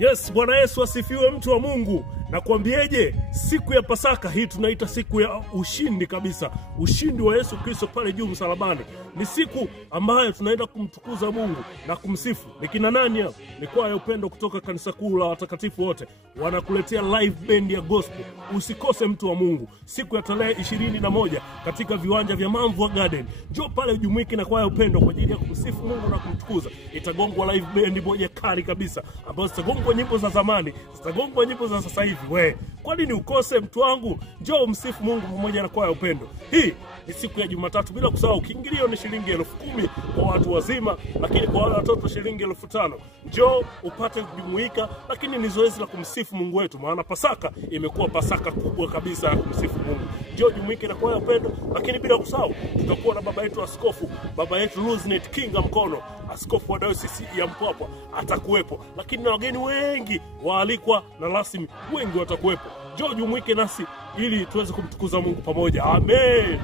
Yes, Bwana Yesu asifiwe, mtu wa Mungu. Na kuambieje, siku ya Pasaka hii tunaita siku ya ushindi kabisa. Ushindi wa Yesu Kristo pale juu msalabani. Ni siku ambayo tunaenda kumtukuza Mungu na kumsifu. Ni kina nani hapa? Ni kwaya Upendo kutoka kanisa kuu la watakatifu wote. Wanakuletea live band ya gospel. Usikose, mtu wa Mungu. Siku ya tarehe 21 katika viwanja vya Mamvua Garden. Njoo pale ujumuike na kwaya Upendo kwa ajili ya kumsifu Mungu na kumtukuza. Itagongwa live band moja kali kabisa, ambayo zitagongwa nyimbo za zamani, zitagongwa nyimbo za sasa hivi. Kwa nini ukose, mtu wangu? Njoo msifu Mungu pamoja na kwaya Upendo. Hii ni siku ya Jumatatu, bila kusahau kiingilio ni shilingi 10,000 kwa watu wazima, lakini kwa wale watoto shilingi 5,000. Njoo upate kujumuika, lakini ni zoezi la kumsifu Mungu wetu, maana Pasaka imekuwa Pasaka kubwa kabisa ya kumsifu Mungu. Njoo jumuike na kwaya Upendo, lakini bila kusahau tutakuwa na baba yetu askofu, baba yetu Luznet Kinga Mkono, askofu wa Dayosisi ya Mpwapwa atakuwepo, lakini na wageni wengi waalikwa na rasmi wengi watakuwepo. Njoo jumuike nasi ili tuweze kumtukuza Mungu pamoja. Amen.